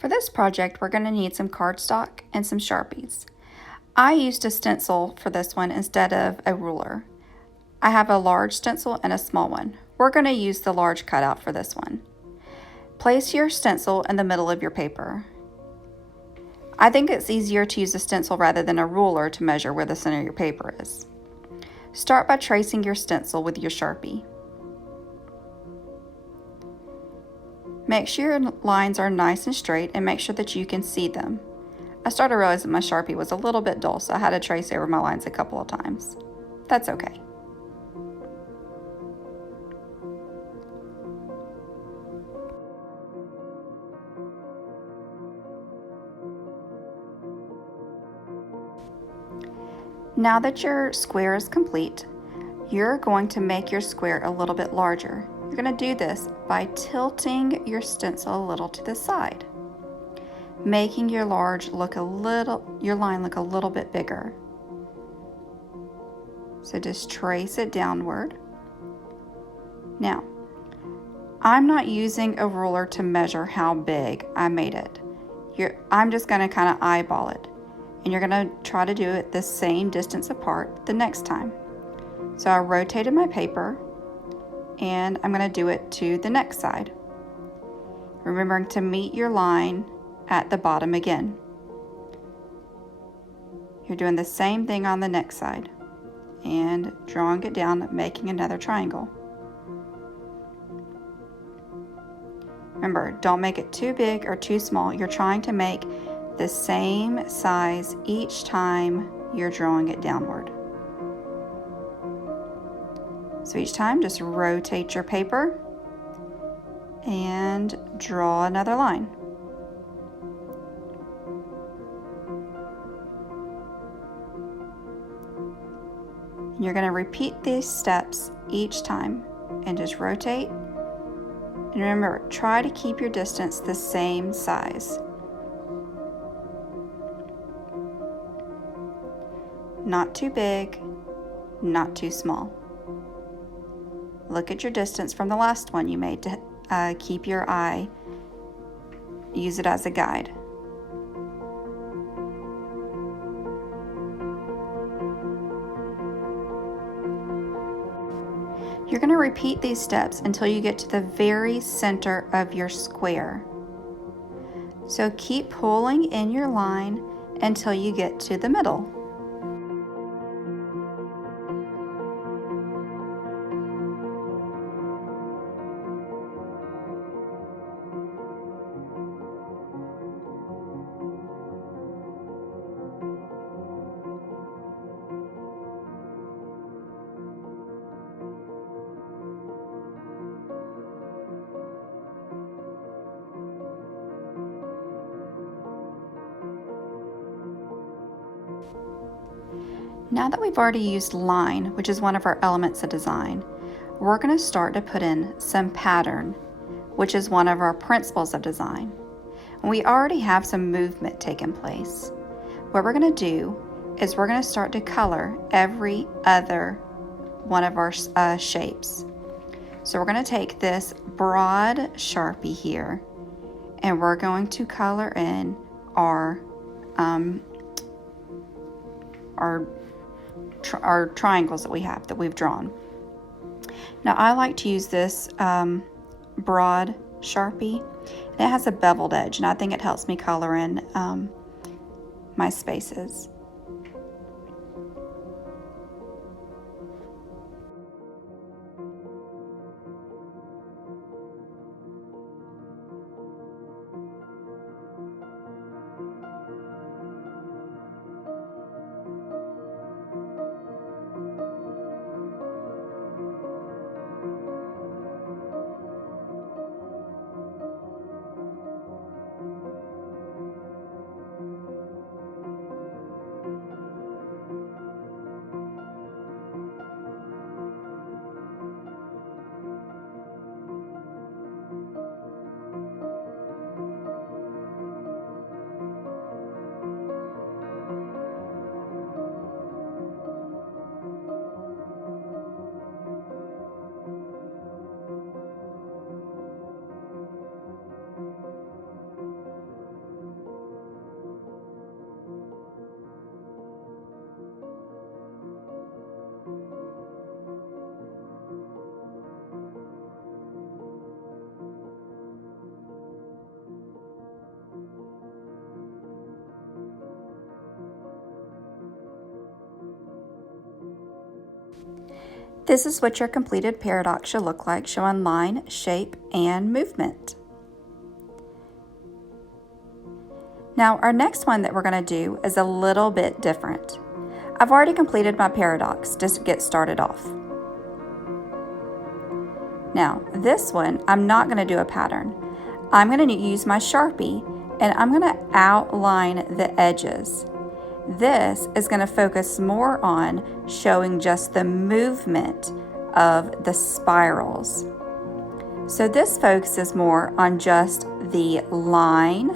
For this project, we're going to need some cardstock and some Sharpies. I used a stencil for this one instead of a ruler. I have a large stencil and a small one. We're going to use the large cutout for this one. Place your stencil in the middle of your paper. I think it's easier to use a stencil rather than a ruler to measure where the center of your paper is. Start by tracing your stencil with your Sharpie. Make sure your lines are nice and straight and make sure that you can see them. I started to realize that my Sharpie was a little bit dull, so I had to trace over my lines a couple of times. That's okay. Now that your square is complete, you're going to make your square a little bit larger. You're going to do this by tilting your stencil a little to the side, making your line look a little bit bigger. So just trace it downward. Now, I'm not using a ruler to measure how big I made it. I'm just going to kind of eyeball it. And you're going to try to do it the same distance apart the next time. So I rotated my paper and I'm going to do it to the next side. Remembering to meet your line at the bottom again. You're doing the same thing on the next side and drawing it down, making another triangle. Remember, don't make it too big or too small. You're trying to make the same size each time you're drawing it downward. So each time, just rotate your paper and draw another line. And you're going to repeat these steps each time and just rotate. And remember, try to keep your distance the same size. Not too big, not too small. Look at your distance from the last one you made to keep your eye. Use it as a guide. You're going to repeat these steps until you get to the very center of your square. So keep pulling in your line until you get to the middle. Now that we've already used line, which is one of our elements of design, we're going to start to put in some pattern, which is one of our principles of design. And we already have some movement taking place. What we're going to do is we're going to start to color every other one of our shapes. So we're going to take this broad Sharpie here, and we're going to color in our triangles that we've drawn. Now I like to use this broad Sharpie, and it has a beveled edge, and I think it helps me color in my spaces. This is what your completed paradox should look like, showing line, shape, and movement. Now, our next one that we're going to do is a little bit different. I've already completed my paradox just to get started off. Now, this one, I'm not going to do a pattern. I'm going to use my Sharpie and I'm going to outline the edges. This is going to focus more on showing just the movement of the spirals. So this focuses more on just the line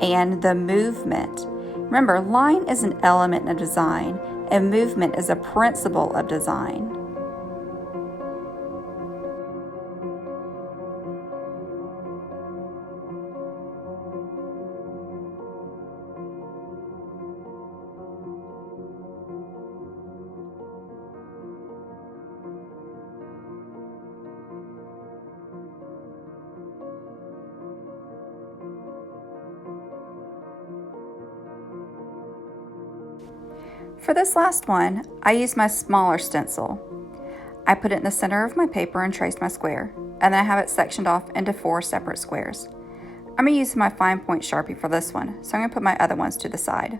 and the movement. Remember, line is an element of design and movement is a principle of design. For this last one, I used my smaller stencil. I put it in the center of my paper and traced my square, and then I have it sectioned off into 4 separate squares. I'm going to use my fine point Sharpie for this one, so I'm going to put my other ones to the side.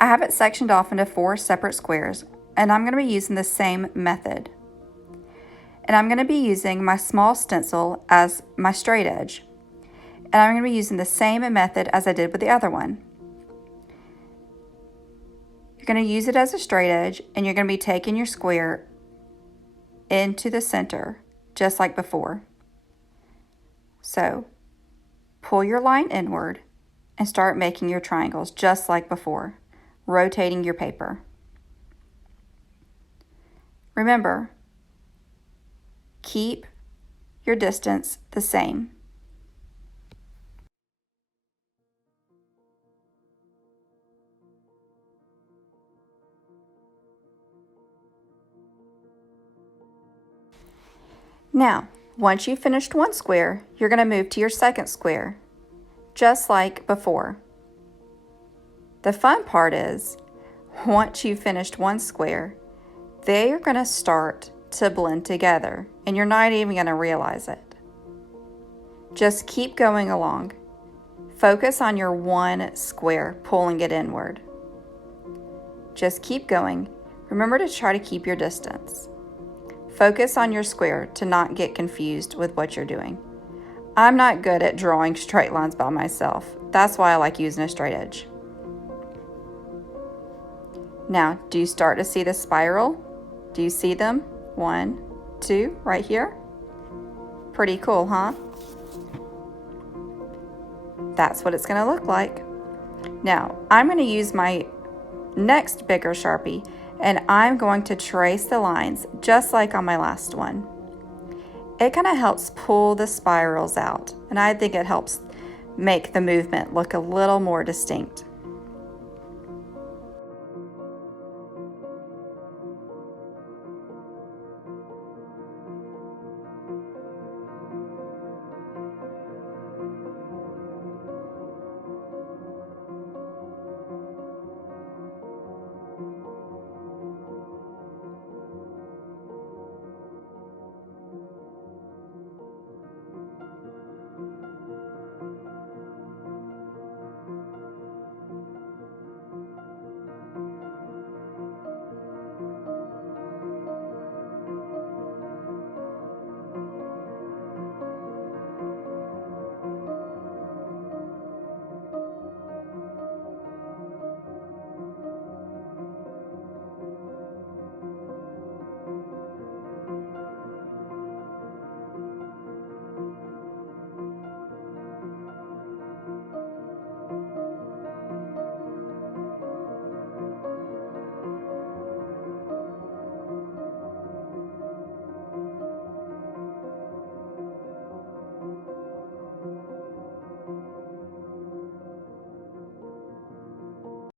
I have it sectioned off into 4 separate squares, and I'm going to be using the same method. And I'm going to be using my small stencil as my straight edge. And I'm going to be using the same method as I did with the other one. You're going to use it as a straight edge, and you're going to be taking your square into the center, just like before. So, pull your line inward and start making your triangles, just like before, rotating your paper. Remember, keep your distance the same. Now, once you've finished one square, you're going to move to your second square, just like before. The fun part is, once you've finished one square, they are going to start to blend together, and you're not even going to realize it. Just keep going along. Focus on your one square, pulling it inward. Just keep going. Remember to try to keep your distance. Focus on your square to not get confused with what you're doing. I'm not good at drawing straight lines by myself. That's why I like using a straight edge. Now, do you start to see the spiral? Do you see them? 1, 2, right here. Pretty cool, huh? That's what it's going to look like. Now, I'm going to use my next bigger Sharpie, and I'm going to trace the lines just like on my last one. It kind of helps pull the spirals out, and I think it helps make the movement look a little more distinct.